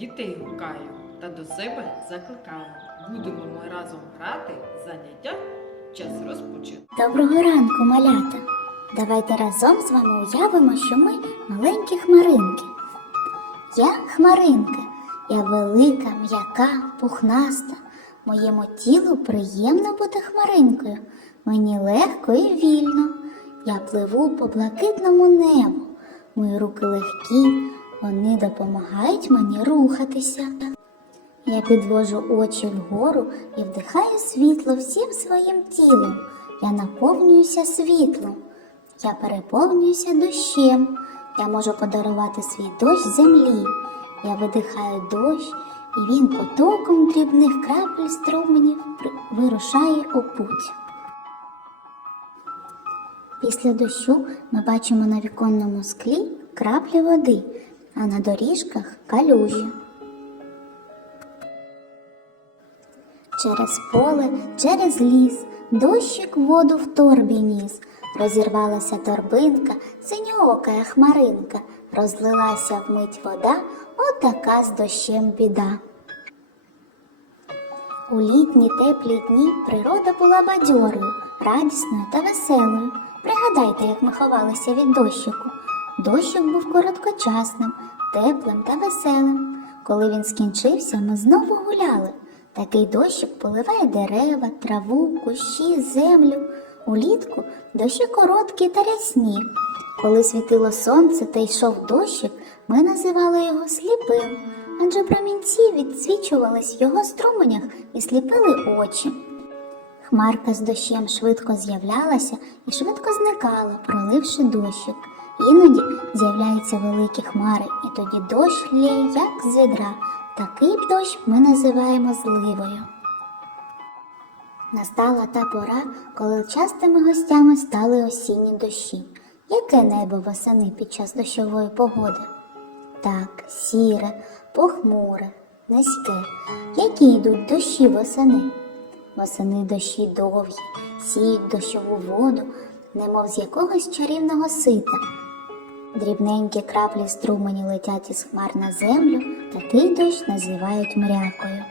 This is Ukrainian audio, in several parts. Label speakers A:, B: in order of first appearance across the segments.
A: дітей гукаю та до себе закликаю. Будемо ми разом грати, заняття час розпочати.
B: Доброго ранку, малята! Давайте разом з вами уявимо, що ми маленькі хмаринки. Я хмаринка, я велика, м'яка, пухнаста. Моєму тілу приємно бути хмаринкою. Мені легко і вільно. Я пливу по блакитному небу. Мої руки легкі, вони допомагають мені рухатися. Я підвожу очі вгору і вдихаю світло всім своїм тілом. Я наповнююся світлом. Я переповнююся дощем. Я можу подарувати свій дощ землі. Я видихаю дощ, і він потоком дрібних крапель струменів вирушає у путь. Після дощу ми бачимо на віконному склі краплі води, а на доріжках калюжі. Через поле, через ліс, дощик воду в торбі ніс. Розірвалася торбинка, синьоокая хмаринка, розлилася вмить вода, отака з дощем біда. У літні теплі дні природа була бадьорою, радісною та веселою. Пригадайте, як ми ховалися від дощику. Дощик був короткочасним, теплим та веселим. Коли він скінчився, ми знову гуляли. Такий дощик поливає дерева, траву, кущі, землю. Улітку дощі короткі та рясні. Коли світило сонце та йшов дощик, ми називали його сліпим, адже промінці відсвічувались в його струменях і сліпили очі. Хмарка з дощем швидко з'являлася і швидко зникала, проливши дощик. Іноді з'являються великі хмари, і тоді дощ лє, як з відра. Такий дощ ми називаємо зливою. Настала та пора, коли частими гостями стали осінні дощі. Яке небо восени під час дощової погоди? Так, сіре, похмуре, низьке. Які йдуть дощі восени? Восени дощі довгі, сіють дощову воду, немов з якогось чарівного сита. Дрібненькі краплі струмені летять із хмар на землю, такий дощ називають мрякою.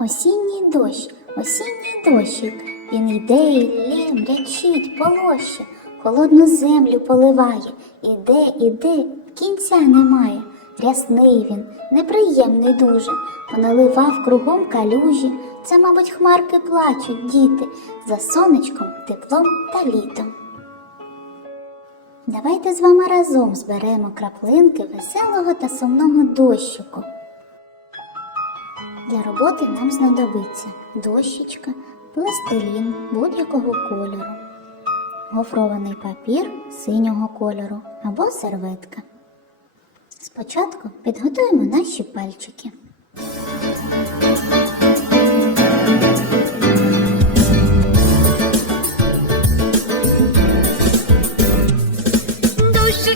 B: Осінній дощ, осінній дощик, він йде і лє, мрячить, полоще, холодну землю поливає, іде, іде, кінця немає. Рясний він, неприємний дуже, поналивав кругом калюжі. Це, мабуть, хмарки плачуть, діти, за сонечком, теплом та літом. Давайте з вами разом зберемо краплинки веселого та сумного дощику. Для роботи нам знадобиться дощечка, пластилін будь-якого кольору, гофрований папір синього кольору або серветка. Спочатку підготуємо наші пальчики.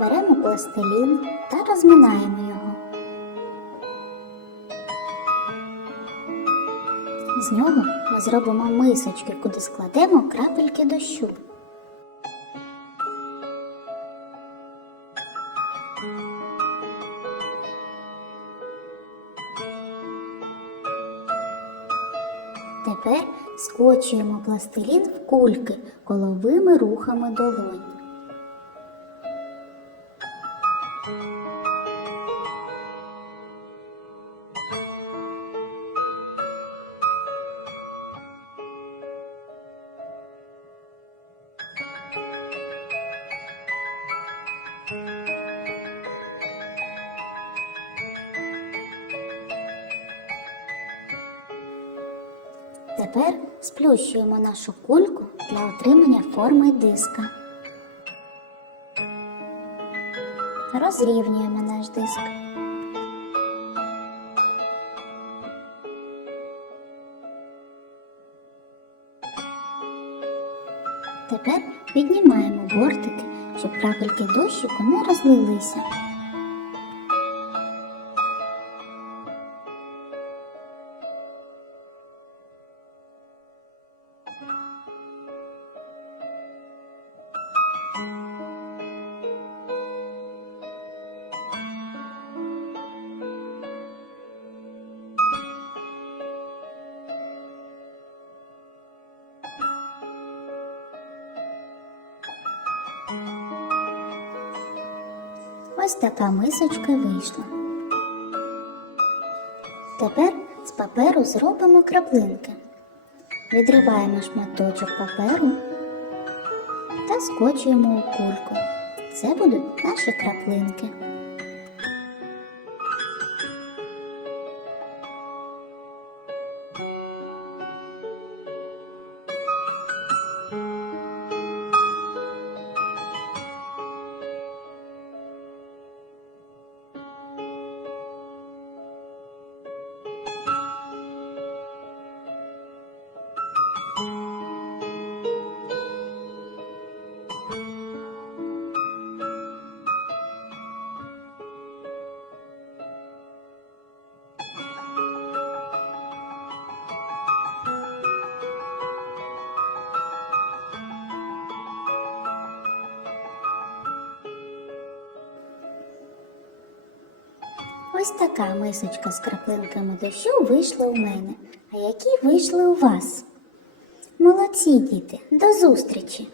B: Беремо пластилін та розминаємо його. З нього ми зробимо мисочки, куди складемо крапельки дощу. Тепер скочуємо пластилін в кульки коловими рухами долонь. Тепер сплющуємо нашу кульку для отримання форми диска. Розрівнюємо наш диск. Тепер піднімаємо бортики, щоб крапельки дощику не розлилися. Ось така мисочка вийшла. Тепер з паперу зробимо краплинки. Відриваємо шматочок паперу та скочуємо у кульку. Це будуть наші краплинки. Ось така мисочка з краплинками дощу вийшла у мене. А які вийшли у вас? Молодці, діти, до зустрічі!